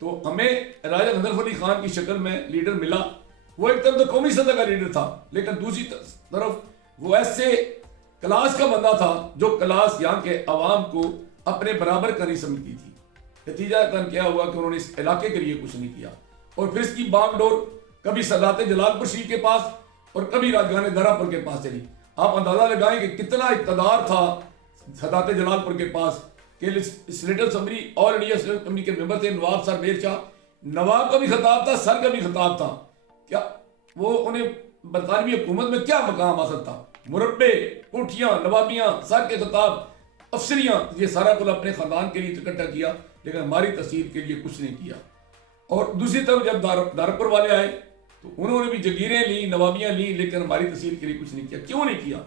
تو ہمیں راجہ نظف علی خان کی شکل میں لیڈر ملا. وہ ایک طرف تو قومی سطح کا لیڈر تھا, لیکن دوسری طرف وہ ایسے کلاس کا بندہ تھا جو کلاس یہاں کے عوام کو اپنے برابر کا نہیں سمجھتی تھی. نتیجہ کیا ہوا کہ انہوں نے اس علاقے کے لیے کچھ نہیں کیا, اور پھر اس کی باغ ڈور کبھی سادات جلال پور شریف کے پاس اور کبھی راجگان درہ پور کے پاس چلی. آپ اندازہ لگائیں کہ کتنا اقتدار تھا سادات جلال پور کے پاس کہ سینیٹر اسمبلی آل انڈیا اسمبلی کے ممبر تھے نواب سر میر شاہ. نواب کا بھی خطاب تھا, سر کا بھی خطاب تھا. کیا وہ انہیں برطانوی حکومت میں کیا مقام حاصل تھا؟ مربے, کوٹھیاں, نوابیاں, سر کے خطاب, افسریاں, یہ سارا کل اپنے خاندان کے لیے اکٹھا کیا, لیکن ہماری تحصیل کے لیے کچھ نہیں کیا. اور دوسری طرف جب دارپور والے آئے تو انہوں نے بھی جگیریں لی, نوابیاں لی, لیکن ہماری تحصیل کے لیے کچھ نہیں کیا. کیوں نہیں کیا؟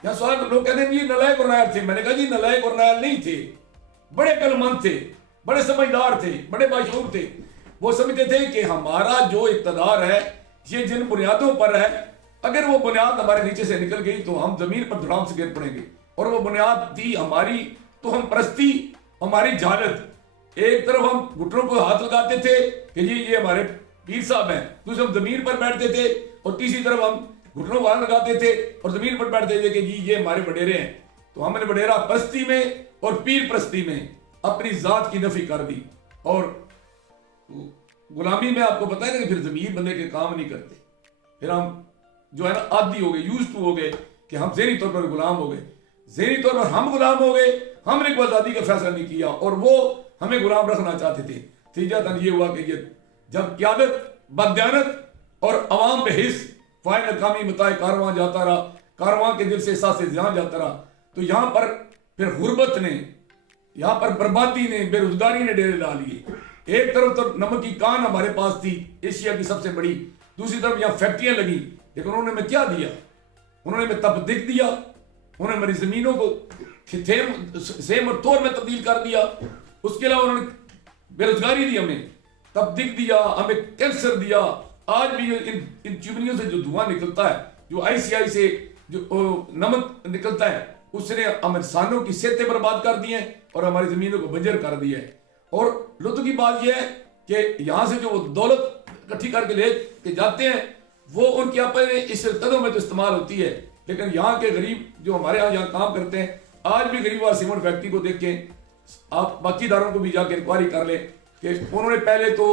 یہاں سوال لوگ کہتے ہیں یہ نلائق اور نائب تھے. میں نے کہا جی نلائق اور نائب نہیں تھے, بڑے عقلمند تھے, بڑے سمجھدار تھے, بڑے باشعور تھے. وہ سمجھتے تھے کہ ہمارا جو اقتدار ہے یہ جن بنیادوں پر ہے, اگر وہ بنیاد ہمارے نیچے سے نکل گئی تو ہم زمین پر دھڑام سے گر پڑیں گے. اور وہ بنیاد تھی ہماری تو ہم پرستی, ہماری جہالت. ایک طرف ہم گھٹنوں کو ہاتھ لگاتے تھے کہ یہ ہمارے پیر صاحب ہیں, دوسرے ہم زمین پر بیٹھتے تھے, اور تیسری طرف ہم گھٹنوں کو ہاتھ لگاتے تھے اور زمین پر بیٹھتے تھے کہ جی یہ ہمارے وڈیرے ہیں. تو ہم نے وڈیرا پرستی میں اور پیر پرستی میں اپنی ذات کی نفی کر دی, اور غلامی میں آپ کو پتہ ہے کہ پھر ضمیر بندے کے کام نہیں کرتے. پھر ہم جو ہے نا عادی ہو گئے, یوز ٹو ہو گئے کہ ہم ذہنی طور پر غلام ہو گئے. ذہنی طور پر ہم غلام ہو گئے, ہم نے کوئی آزادی کا فیصلہ نہیں کیا, اور وہ ہمیں غلام رکھنا چاہتے تھے. نتیجہ یہ ہوا کہ یہ جب قیادت بددیانت اور عوام بے حس فائن اقامی متاع کارواں جاتا رہا, کارواں کے دل سے احساس جہاں جاتا رہا, تو یہاں پر پھر غربت نے, یہاں پر بربادی نے, بے روزگاری نے ڈیرے ڈال لیے. ایک طرف تو نمک کی کان ہمارے پاس تھی ایشیا کی سب سے بڑی, دوسری طرف یہاں فیکٹریاں لگی, لیکن انہوں نے ہمیں کیا دیا؟ انہوں نے ہمیں تبدیک دیا, انہوں نے ہماری زمینوں کو سیم اور طور میں تبدیل کر دیا. اس کے علاوہ انہوں نے بے روزگاری دی, ہمیں تبدیک دیا, ہمیں کینسر دیا. آج بھی ان چمنیوں سے جو دھواں نکلتا ہے, جو آئی سی آئی سے جو نمک نکلتا ہے, اس نے ہم انسانوں کی صحتیں برباد کر دی ہیں اور ہماری زمینوں کو بنجر کر دیا ہے. اور لطف کی بات یہ ہے کہ یہاں سے جو وہ دولت اکٹھی کر کے لے کے جاتے ہیں وہ ان کی اپنے اس قدم میں تو استعمال ہوتی ہے, لیکن یہاں کے غریب جو ہمارے یہاں کام کرتے ہیں, آج بھی غریب اور سیمنٹ فیکٹری کو دیکھیں, آپ باقی اداروں کو بھی جا کے انکوائری کر لیں کہ انہوں نے پہلے تو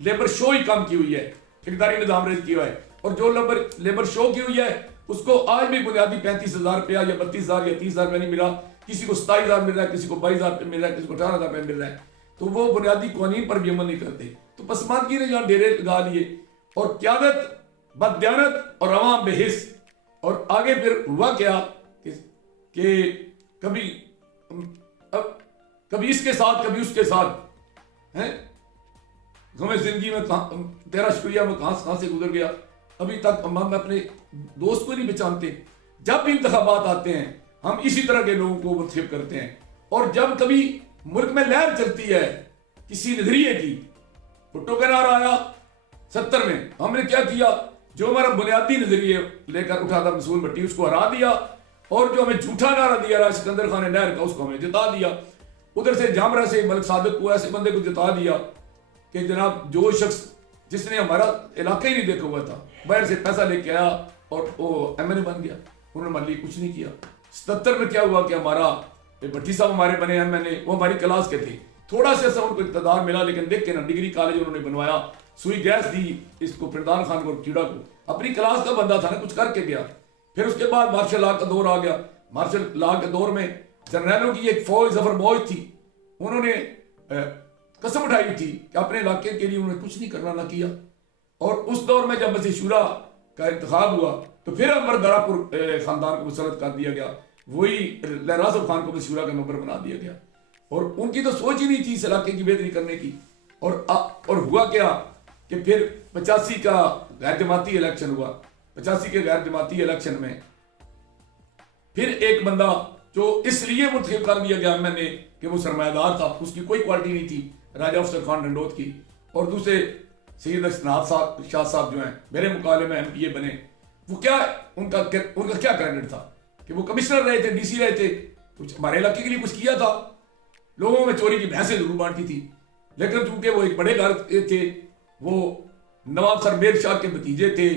لیبر شو ہی کام کی ہوئی ہے, ٹھیکیداری نظام ریز کیا ہے, اور جو لیبر شو کی ہوئی ہے اس کو آج بھی بنیادی 35,000 روپیہ یا 32,000 یا 30,000 روپیہ نہیں ملا. کسی کو 27,000 مل رہا ہے, کسی کو 22,000 روپیہ مل رہا ہے, کسی کو 18,000 روپیہ مل رہا ہے. تو وہ بنیادی قوانین پر بھی عمل نہیں کرتے. تو پسماندگی نے جہاں ڈیرے لگا لیے, اور قیادت بددیانت اور عوام بے حس. اور آگے پھر ہوا کیا کہ کبھی اس کے ساتھ کبھی اس کے ساتھ ہیں. ہمیں زندگی میں تیرا شکریہ میں کہاں سے گزر گیا, ابھی تک ہم اپنے دوست کو نہیں پہچانتے. جب بھی انتخابات آتے ہیں ہم اسی طرح کے لوگوں کو منتخب کرتے ہیں, اور جب کبھی ملک میں لہر چلتی ہے کسی نظریے کی, بھٹو کا نعرہ آیا 70 میں, ہم نے کیا کیا, جو ہمارا بنیادی نظریے لے کر اٹھا تھا مسعود بھٹی, اس کو ہرا دیا, اور جو ہمیں جھوٹا نعرہ دیا رہا سکندر خان نہر کا, اس کو ہمیں جتا دیا. ادھر سے جامرہ سے ملک صادق کو, ایسے بندے کو جتا دیا کہ جناب جو شخص جس نے ہمارا علاقہ ہی نہیں دیکھا ہوا تھا, باہر سے پیسہ لے کے آیا اور وہ ایم این اے بن گیا. انہوں نے ہمارے لیے کچھ نہیں کیا. 77 میں کیا ہوا کہ ہمارا بھٹی صاحب ہمارے بنے ایم این اے, وہ ہماری کلاس کے تھے. تھوڑا سا ان کو اقتدار ملا, لیکن دیکھ کے نا ڈگری کالج انہوں نے بنوایا, سوئی گیس دی اس کو, فردان خان کو, چیڑا کو. اپنی کلاس کا بندہ تھا نا, کچھ کر کے گیا. پھر اس کے بعد مارشل لا کا دور آ گیا. مارشل لا کے دور میں جنرلوں کی ایک فوج ظفر موج تھی, انہوں نے قسم اٹھائی تھی کہ اپنے علاقے کے لیے انہوں نے کچھ نہیں کرنا نہ کیا. اور اس دور میں جب مجلس شورا کا انتخاب ہوا تو پھر انور درہ پور خاندان کو مسلط کر دیا گیا, وہی لہرا صاحب خان کو مجلس شورا کا ممبر بنا دیا گیا. اور ان کی تو سوچ ہی نہیں تھی اس علاقے کی بہتری کرنے کی. اور ہوا کیا کہ پھر 85 کا غیر جماعتی الیکشن ہوا. 85 کے غیر جماعتی الیکشن میں پھر ایک بندہ جو اس لیے منتخب کر دیا گیا میں نے کہ وہ سرمایہ دار تھا, اس کی کوئی کوالٹی نہیں تھی, راجہ افضل خان ڈنڈوت کی. اور دوسرے سید اسناد شاہ صاحب جو ہیں میرے مقابلے میں ایم پی اے بنے. وہ کیا ان کا کیا کینڈیڈیٹ تھا کہ وہ کمشنر رہے تھے, ڈی سی رہے تھے, کچھ ہمارے علاقے کے لیے کچھ کیا تھا, لوگوں میں چوری کی بھینسیں ضرور بانٹی تھی, لیکن چونکہ وہ ایک بڑے گھر کے تھے، وہ نواب سر میر شاہ کے بھتیجے تھے،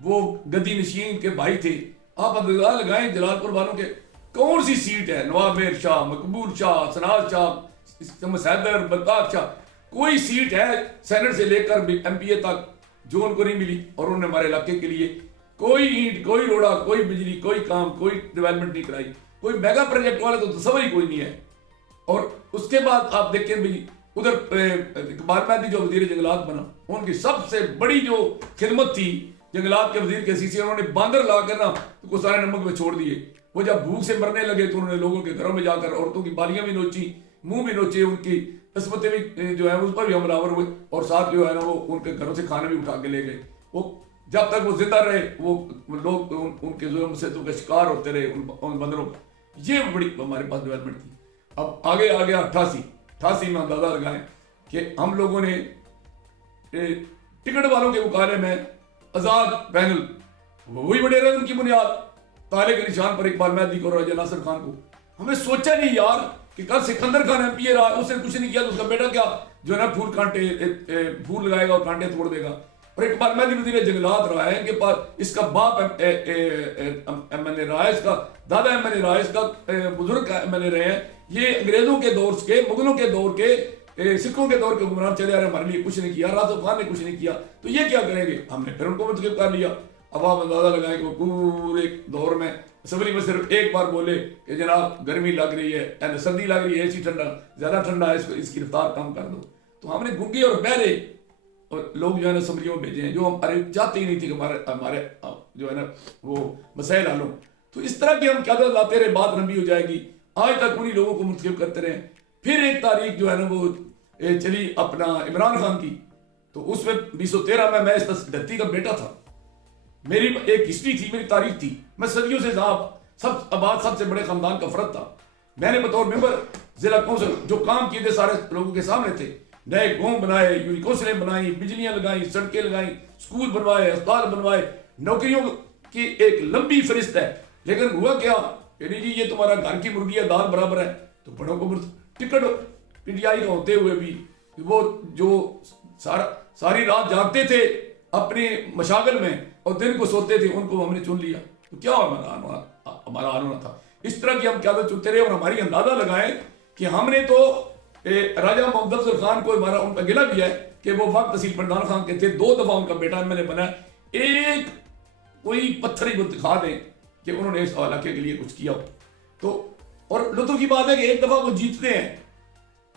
وہ گدی نشین کے بھائی تھے. آپ اندازہ لگائیں جلال پور والوں کے کون سی سیٹ ہے، نواب میر شاہ، مقبول شاہ، سناز شاہ، حیدر، بلتاج شاہ، کوئی سیٹ ہے سینٹ سے لے کر ایم پی اے تک جو ان کو نہیں ملی. اور انہوں نے ہمارے علاقے کے لیے کوئی اینٹ، کوئی روڑا، کوئی بجلی، کوئی کام، کوئی ڈیولپمنٹ نہیں کرائی. کوئی میگا پروجیکٹ والا تو تصور ہی کوئی نہیں ہے. اور اس کے بعد آپ دیکھیں بھی ادھر اقبال مہدی جو وزیر جنگلات بنا، ان کی سب سے بڑی جو خدمت تھی جنگلات کے وزیر کے حیثیت سے، انہوں نے باندر لا کر نا کو سارے نمک میں چھوڑ دیے. وہ جب بھوک سے مرنے لگے تو انہوں نے لوگوں کے گھروں میں جا کر عورتوں کی بالیاں بھی نوچی، منہ بھی نوچے، ان کی قسمتیں بھی جو ہے اس پر بھی حملہ ہوئے، اور ساتھ جو ہے نا وہ ان کے گھروں سے کھانا بھی اٹھا کے لے گئے. وہ جب تک وہ زندہ رہے وہ لوگ ان کے ظلم سے تو شکار ہوتے رہے ان بندروں کا. یہ بڑی ہمارے پاس ڈیولپمنٹ تھی. اب آگے آ گیا 88 میں اندازہ لگائیں کہ ہم لوگوں نے ٹکٹ والوں کے مقابلے میں آزاد پینل، وہی بڑے رہے ان کی بنیاد تالے کے نشان پر اقبال مہدی کو اور راجہ ناصر خان کو. ہمیں سوچا نہیں یار کہ کل سکندر خان ایم پی اے رہا، اس نے کچھ نہیں کیا تو اس کا بیٹا کیا جو ہے نا پھول لگائے گا اور کانٹے توڑ دے گا. اور اقبال مہدی وزیر جنگلات رہا ہے، ان کے پاس اس کا باپ ایم ایل اے رہا ہے، اس کا دادا ایم ایل اے رہا ہے، اس کا بزرگ ایم ایل اے رہے ہیں. یہ انگریزوں کے دور کے، مغلوں کے دور کے، سکھوں کے دور کے حکمران چلے آ رہے ہیں، ہمارے لیے کچھ نہیں کیا. راستو خان نے کچھ نہیں کیا تو یہ کیا کریں گے؟ ہم نے پھر ان کو منتخب کر لیا. اب آپ اندازہ لگائیں کہ وہ پورے دور میں اسمبلی میں صرف ایک بار بولے کہ جناب گرمی لگ رہی ہے، سردی لگ رہی ہے، اے سی ٹھنڈا زیادہ ٹھنڈا ہے، اس کی رفتار کم کر دو. تو ہم نے گنگے اور بہرے لوگ جو ہے نا اسمبلیوں میں بھیجے ہیں جو ہمارے چاہتے ہی نہیں تھے کہ ہمارے جو ہے نا وہ مسائل حل ہوں. تو اس طرح کی ہم قیادت لاتے رہے، بات لمبی ہو جائے گی. آج تک انہی لوگوں کو منتخب کرتے رہے. پھر ایک تاریخ جو ہے نا وہ چلی اپنا عمران خان کی. تو اس میں 2013 میں اس دھرتی کا بیٹا تھا. میری ایک ہسٹری تھی، میری تاریخ تھی. میں صدیوں سے آباد سب سے بڑے خاندان کا فرد تھا. میں نے بطور ممبر ضلع کونسل جو کام کیے تھے سارے لوگوں کے سامنے تھے. نئے گاؤں بنائے، یونیورسٹیاں بنائیں، بجلیاں لگائیں، سڑکیں لگائیں، اسکول بنوائے، اسپتال بنوائے. نوکریوں کی ایک لمبی فہرست ہے. لیکن ہوا کیا کہ نہیں جی یہ تمہارا گھر کی مرغی ہے، دال برابر ہے. تو بڑوں کو ٹکٹ PTI کا ہوتے ہوئے بھی وہ جو ساری رات جاگتے تھے اپنے مشاغل میں اور دن کو سوتے تھے، ان کو ہم نے چن لیا. تو کیا ہمارا آنا تھا. اس طرح کی ہم قیادت چنتے رہے. اور ہماری اندازہ لگائیں کہ ہم نے تو راجہ محمد افضل خان کو ہمارا ان کا گلہ بھی ہے کہ وہ وقت تحصیل پردھان خان کے تھے، 2 دفعہ ان کا بیٹا MLA بنا. ایک کوئی پتھر ہی دکھا دیں کہ انہوں نے اس علاقے کے لیے کچھ کیا ہو. تو اور لطف کی بات ہے کہ ایک دفعہ وہ جیتتے ہیں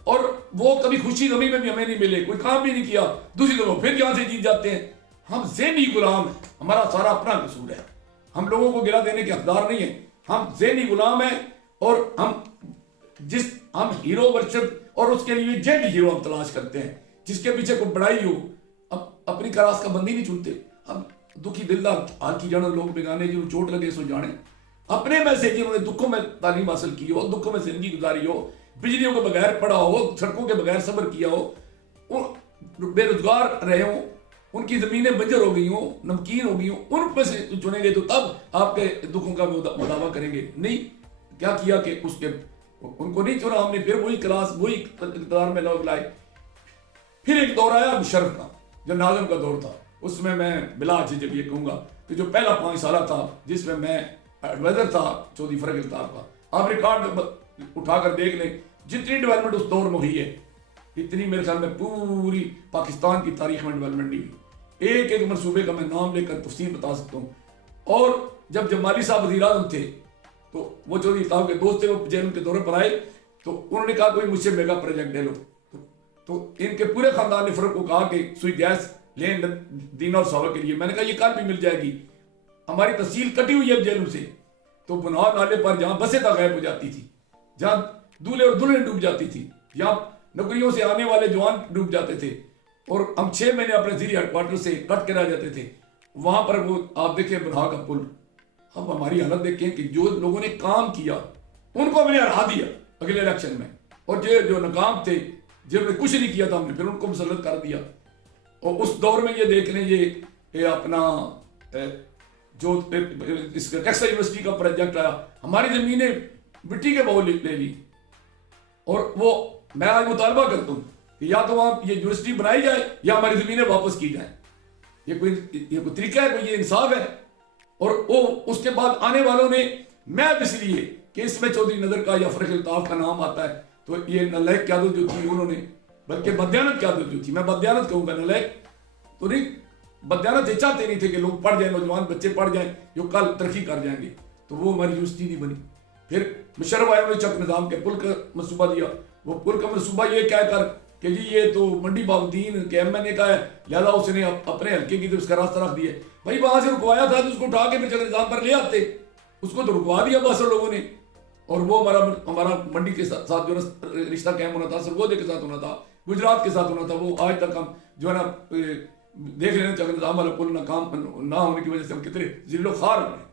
اور وہ کبھی خوشی غمی میں بھی ہمیں نہیں ملے، کوئی کام بھی نہیں کیا، دوسری دفعہ پھر یہاں سے جیت جاتے ہیں. ہم ذہنی غلام ہیں، ہمارا سارا اپنا قصور ہے. ہم لوگوں کو گلہ دینے کے حقدار نہیں ہیں. ہم ذہنی غلام ہیں. اور ہم ہیرو ورشپ اور اس کے لیے جیڈ ہیرو ہم تلاش کرتے ہیں جس کے پیچھے کوئی بڑائی ہو. اپنی کراس کا بندی نہیں چنتے. ہم دکھی دلدار حال کی جانا لوگ بگانے جنہوں چوٹ لگے سو جانے. اپنے میں سے جنہوں نے دکھوں میں تعلیم حاصل کی ہو، دکھوں میں زندگی گزاری ہو، بجلیوں کے بغیر پڑھا ہو، سڑکوں کے بغیر صبر کیا ہو، بے روزگار رہے ہوں، ان کی زمینیں بنجر ہو گئی ہوں، نمکین ہو گئی ہوں، ان میں سے چنیں گے تو تب آپ کے دکھوں کا مداوع کریں گے. نہیں کیا کیا کہ ان کو نہیں چنا ہم نے. پھر وہی کلاس وہی اقتدار میں لوگ لائے. پھر ایک دور آیا مشرف کا جو ناظم کا دور تھا. اس میں بلا جھجک یہ کہوں گا کہ جو پہلا 5 سالہ تھا جس میں ایڈوائزر تھا چودھری فرق الطاف کا. آپ ریکارڈ اٹھا کر دیکھ لیں جتنی ڈیولپمنٹ اس دور میں ہوئی ہے اتنی میرے خیال میں پوری پاکستان کی تاریخ میں ڈیولپمنٹ نہیں ہوئی. ایک ایک منصوبے کا میں نام لے کر تفصیل بتا سکتا ہوں. اور جب جمالی صاحب وزیر اعظم تھے تو وہ چودھری الطاف کے دوست تھے، وہ جیل کے دورے پر آئے تو انہوں نے کہا کوئی مجھ سے میگا پروجیکٹ لے لو. تو ان کے پورے خاندان نے فرق کو کہا کہ سوئی گیس لین دینا اور ساور کے لیے. میں نے کہا یہ کل بھی مل جائے گی. ہماری تحصیل کٹی ہوئی ہے جیلوں سے. تو بنہار نالے پر جہاں بسیں تک غائب ہو جاتی تھی، جہاں دولہے اور دلہن ڈوب جاتی تھی، جہاں نوکریوں سے آنے والے جوان ڈوب جاتے تھے اور ہم 6 مہینے اپنے ضلعی ہیڈ کوارٹر سے کٹ کے رہ جاتے تھے، وہاں پر وہ آپ دیکھیں بنہار کا پل. اب ہماری حالت دیکھیں کہ جو لوگوں نے کام کیا ان کو ہم نے ہرا دیا اگلے الیکشن میں، اور جو ناکام تھے جنہوں نے کچھ نہیں کیا تھا ہم نے پھر ان کو مسلط کر دیا. اور اس دور میں یہ دیکھ لیں یہ اپنا جو اس کا ٹیکسٹائل یونیورسٹی کا پروجیکٹ آیا، ہماری زمینیں مٹی کے بہو لے لی. اور وہ میں آج مطالبہ کرتا ہوں کہ یا تو وہاں یہ یونیورسٹی بنائی جائے یا ہماری زمینیں واپس کی جائیں. یہ کوئی طریقہ ہے, کوئی یہ انصاف ہے؟ اور وہ اس کے بعد آنے والوں نے محض اس لیے کہ اس میں چودھری نظر کا یا فرق الطاف کا نام آتا ہے تو یہ نالائق قیادت جو تھی انہوں نے, بلکہ بدیانت قیادت جو تھی, میں بدیانت کہوں گا, نالائق تو نہیں, بدیانت یہ چاہتے نہیں تھے کہ لوگ پڑھ جائیں, نوجوان بچے پڑھ جائیں جو کل ترقی کر جائیں گے, تو وہ ہماری یونیورسٹی نہیں بنی. پھر مشرف آئے, انہوں نے چک نظام کے پل کا منصوبہ دیا. وہ پل کا منصوبہ یہ کہہ کر کہ جی یہ تو منڈی بابالدین کے ایم این اے کا ہے, لہذا اس نے اپنے حلقے کی طرف اس کا راستہ رکھ دیا. بھائی وہاں سے رکوایا تھا تو اس کو اٹھا کے پھر چک نظام پر لے آتے, اس کو تو رکوا دیا بس لوگوں نے. اور وہ ہمارا منڈی کے ساتھ جو رشتہ قائم ہونا تھا, سرگودے کے ساتھ ہونا تھا, گجرات کے ساتھ ہونا تھا, وہ آج تک ہم جو ہے نا دیکھ رہے ہیں چک نظام والا پل ناکام نہ ہونے کی وجہ سے ہم کتنے ذل و خوار ہوئے.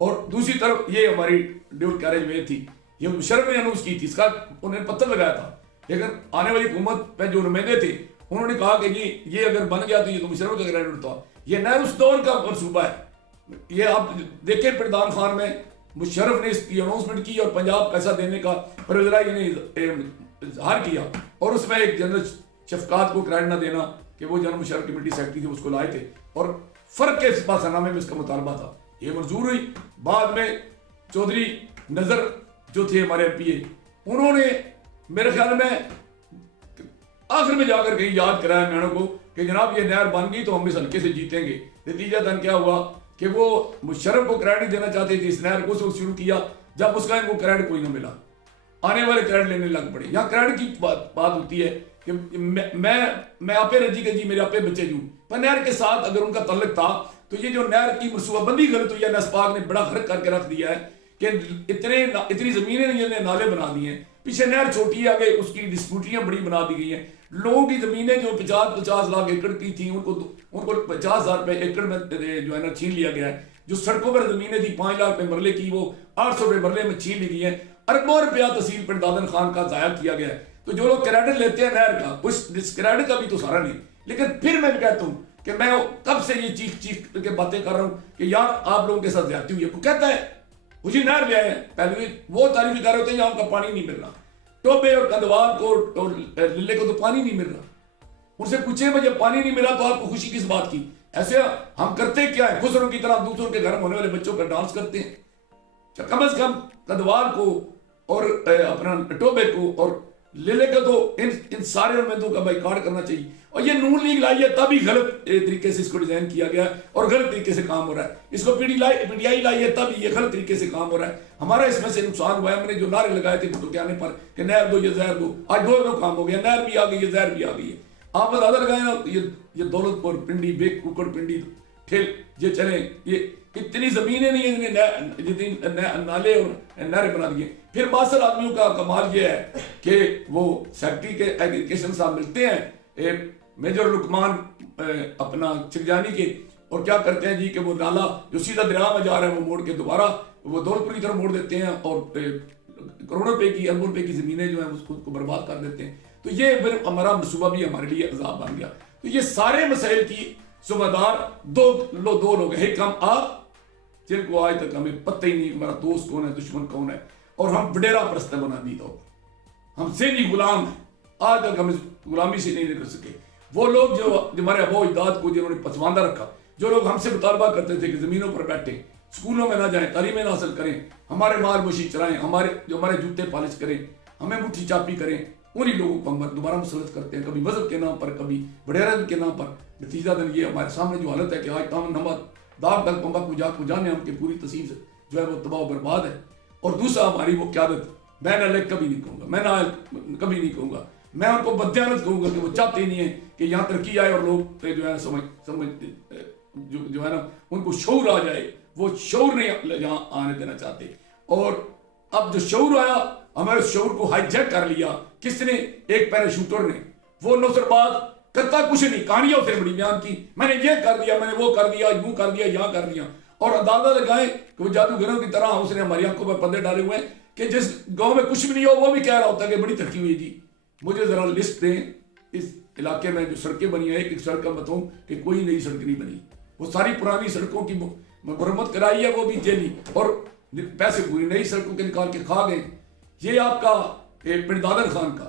اور دوسری طرف یہ ہماری ڈیول کیریج وے تھی, یہ مشرف نے انوس کی تھی, اس کا انہوں نے پتھر لگایا تھا, لیکن آنے والی حکومت پہ جو نمائندے تھے انہوں نے کہا کہ جی یہ اگر بن گیا تو یہ تو مشرف کا کریڈٹ ہوتا. یہ نہ اس دور کا منصوبہ ہے. یہ آپ دیکھیں پردان خان میں مشرف نے اس کی اناؤنسمنٹ کی اور پنجاب پیسہ دینے کا پرویزرائی نے اظہار کیا, اور اس میں ایک جنرل شفقات کو کریڈٹ نہ دینا کہ وہ جنرل مشرف کمیٹی سیکرٹری تھے, اس کو لائے تھے, اور فرق کے پاسہ نامے میں اس کا مطالبہ تھا, یہ منظور ہوئی. بعد میں چودھری نظر جو تھے ہمارے ایم پی اے, انہوں نے میرے خیال میں آخر میں جا کر کہیں یاد کرایا میانوں کو کہ جناب یہ نہر بن گئی تو ہم اس حلقے سے جیتیں گے. نتیجہ دن کیا ہوا کہ وہ مشرف کو کریڈٹ دینا چاہتے تھے اس نہر کو شروع کیا, جب اس کا ان کو کریڈٹ کوئی نہ ملا, آنے والے کریڈٹ لینے لگ پڑے. یہاں کریڈٹ کی بات ہوتی ہے کہ میں آپے رجی کے جی میرے آپے بچے جو, پر نہر کے ساتھ اگر ان کا تعلق تھا تو یہ جو نہر کی منصوبہ بندی غلط ہوئی ہے, نسپاک نے بڑا غرق کر کے رکھ دیا ہے کہ اتنی زمینیں نے نالے بنا دی ہیں, پیچھے نہر چھوٹی ہے, آگے اس کی ڈسپوٹیاں بڑی بنا دی گئی ہیں. لوگوں کی زمینیں جو 50 لاکھ ایکڑ کی تھیں ان کو 50,000 روپے ایکڑ میں جو ہے نا چھین لیا گیا ہے. جو سڑکوں پر زمینیں تھی 5 لاکھ روپے مرلے کی, وہ 800 روپے مرلے میں چھین لی گئی ہیں. اربوں روپیہ تحصیل پنڈ دادن خان کا ضائع کیا گیا ہے. تو جو لوگ کریڈٹ لیتے ہیں نہر کا, اس کریڈٹ کا بھی تو سارا نہیں. لیکن پھر میں کہتا ہوں کہ میں کب سے یہ چیخ کے باتیں کر رہا ہوں کہ یار آپ لوگوں کے ساتھ زیادتی ہوئی ہے. وہ کہتا ہے مجھے نہر لے آئے ہیں, پہلے وہ تعریف کر رہے ہوتے ہیں جہاں ان کا پانی نہیں مل رہا, ٹوبے اور کندوار کو اور للے کو تو پانی نہیں مل رہا. ان سے پوچھیں بھائی جب پانی نہیں ملا تو آپ کو خوشی کس بات کی؟ ایسے ہم کرتے کیا ہے, خسروں کی طرح دوسروں کے گھر ہونے والے بچوں پر ڈانس کرتے ہیں. کم از کم کندوار کو اور اپنا ٹوبے کو اور للے کو تو ان سارے نمائندوں کا بائیکاٹ کرنا چاہیے. اور یہ نون لیگ لائی ہے تب ہی غلط طریقے سے اس کو ڈیزائن کیا گیا ہے اور غلط طریقے سے کام ہو رہا ہے. اس کو پی ڈی آئی لائی ہے تب ہی یہ غلط طریقے سے کام ہو رہا ہے. ہمارا اس میں سے نقصان ہوا ہے. ہم نے جو نعرے لگائے تھے تو آنے پر کہ نہر دو یہ زہر دو, آج دو کام ہو گیا, نہر بھی آ گئی ہے, زہر بھی آ گئی ہے. آپ زیادہ لگائیں نا, یہ دولت پور پنڈی بیک کوکڑ پنڈی ٹھیل یہ چلیں, یہ اتنی زمینیں نہیں ہیں جتنی نالے اور نہریں بنا دیے. پھر باصل آدمیوں کا کمال یہ ہے کہ وہ سیکرٹری کے ایگریگیشن صاحب ملتے ہیں میجر لکمان اپنا چرجانی کے, اور کیا کرتے ہیں جی کہ وہ نالا جو سیدھا دریا میں جا رہا ہے وہ موڑ کے دوبارہ وہ دولت پور کی طرف موڑ دیتے ہیں اور کروڑوں روپے کی اربوں روپے کی زمینیں جو ہیں اس کو برباد کر دیتے ہیں. تو یہ پھر ہمارا منصوبہ بھی ہمارے لیے عذاب بن گیا. تو یہ سارے مسائل کی ذمہ دار دو لوگ ہیں. ایک ہم آپ جن کو آج تک ہمیں پتہ ہی نہیں ہمارا دوست کون ہے دشمن کون ہے, اور ہم وڈیرا پرست بنا دی تو ہم ذہنی غلام ہیں, آج تک ہم اس غلامی سے نہیں نکل سکے. وہ لوگ جو ہمارے ابو اجداد کو جنہوں نے پسماندہ رکھا, جو لوگ ہم سے مطالبہ کرتے تھے کہ زمینوں پر بیٹھیں, اسکولوں میں نہ جائیں, تعلیمیں نہ حاصل کریں, ہمارے مال موشی چرائیں, ہمارے جوتے پالش کریں, ہمیں مٹھی چاپی کریں, انہی لوگوں کو ہم دوبارہ مسلط کرتے ہیں, کبھی مذہب کے نام پر, کبھی وڈیرا کے نام پر. نتیجہ دن یہ ہمارے سامنے جو حالت ہے کہ آج تام نمبر داغ تک پمبا کو جانے ہم کی پوری تسیم سے جو ہے وہ تباہ و برباد ہے. اور دوسرا ہماری وہ قیادت, میں نہ کبھی نہیں کہوں گا, میں نہ کبھی نہیں کہوں گا, میں ان کو بدیانت کہوں گا کہ وہ چاہتے ہی نہیں ہیں کہ یہاں ترقی آئے اور لوگ جو ہے سمجھ جو ہے نا ان کو شعور آ جائے. وہ شعور نہیں یہاں آنے دینا چاہتے, اور اب جو شعور آیا ہمارے شعور کو ہائی جیک کر لیا. کس نے؟ ایک پیراشوٹر نے. وہ نوسر بات کرتا کچھ نہیں, کہانیاں اسے بڑی بیان کی, میں نے یہ کر دیا, میں نے وہ کر دیا, یوں کر دیا, یہاں کر دیا, اور اندازہ لگائیں کہ وہ جادوگروں کی طرح اس نے ہماری آنکھوں پر پردے ڈالے ہوئے ہیں کہ جس گاؤں میں کچھ بھی نہیں ہو وہ بھی کہہ رہا ہوتا ہے کہ بڑی ترقی ہوئی. جی مجھے ذرا لسٹ دیں اس علاقے میں جو سڑکیں بنی ہیں, ایک سڑک کا بتاؤں کہ کوئی نئی سڑک نہیں بنی. وہ ساری پرانی سڑکوں کی مرمت کرائی ہے, وہ بھی جیلی, اور پیسے پوری نئی سڑکوں کے نکال کے کھا گئے. یہ آپ کا پنڈ دادن خان کا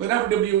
FWO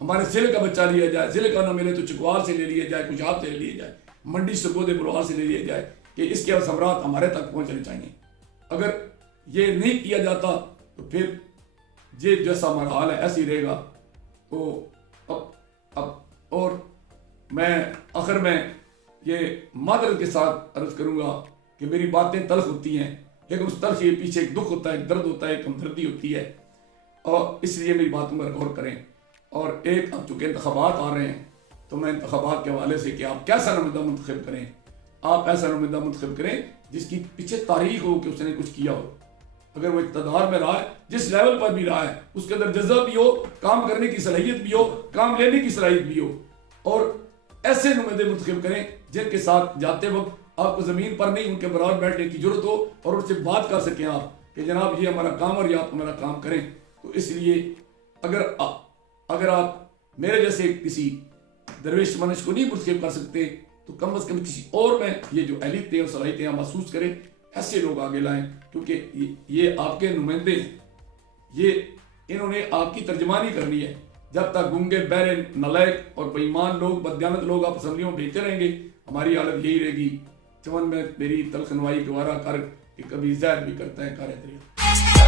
ہمارے ضلع کا بچہ لیا جائے، ضلع کا نہ ملے تو چکوال سے لے لیا جائے، کشاب سے لے لیا جائے، منڈی سرگودے بلوہار سے لے لیا جائے کہ اس کے ثمرات ہمارے تک پہنچنے چاہیے۔ اگر یہ نہیں کیا جاتا تو پھر یہ جیسا ہمارا حال ہے ایسے ہی رہے گا۔ تو اب اور میں آخر میں یہ معذرت کے ساتھ عرض کروں گا کہ میری باتیں تلخ ہوتی ہیں، لیکن اس تلخ کے پیچھے ایک دکھ ہوتا ہے، ایک درد ہوتا ہے، ایک ہمدردی ہوتی ہے، اور اس لیے میری باتوں پر غور کریں۔ اور ایک اب چونکہ انتخابات آ رہے ہیں تو میں انتخابات کے حوالے سے کہ آپ کیسا نمائندہ منتخب کریں، آپ ایسا نمائندہ منتخب کریں جس کی پیچھے تاریخ ہو کہ اس نے کچھ کیا ہو۔ اگر وہ اقتدار میں رہا ہے، جس لیول پر بھی رہا ہے، اس کے اندر جذبہ بھی ہو، کام کرنے کی صلاحیت بھی ہو، کام لینے کی صلاحیت بھی ہو، اور ایسے نمائندے منتخب کریں جن کے ساتھ جاتے وقت آپ کو زمین پر نہیں ان کے برابر بیٹھنے کی ضرورت ہو اور ان سے بات کر سکیں آپ کہ جناب یہ ہمارا کام اور یہ آپ ہمارا کام کریں۔ تو اس لیے اگر آپ میرے جیسے کسی درویش منش کو نہیں منتخب کر سکتے تو کم از کم کسی اور میں یہ جو اہلیتیں اور صلاحیتیں محسوس کریں، ایسے لوگ آگے لائیں، کیونکہ یہ آپ کے نمائندے ہیں، انہوں نے آپ کی ترجمانی کرنی ہے۔ جب تک گونگے بہرے نالائق اور بےایمان لوگ، بددیانت لوگ آپ اسمبلیوں میں بھیجتے رہیں گے، ہماری حالت یہی رہے گی۔ چمن میں میری تلخ نوائی گوارا کر کہ کبھی زید بھی کرتا ہے کار دریا۔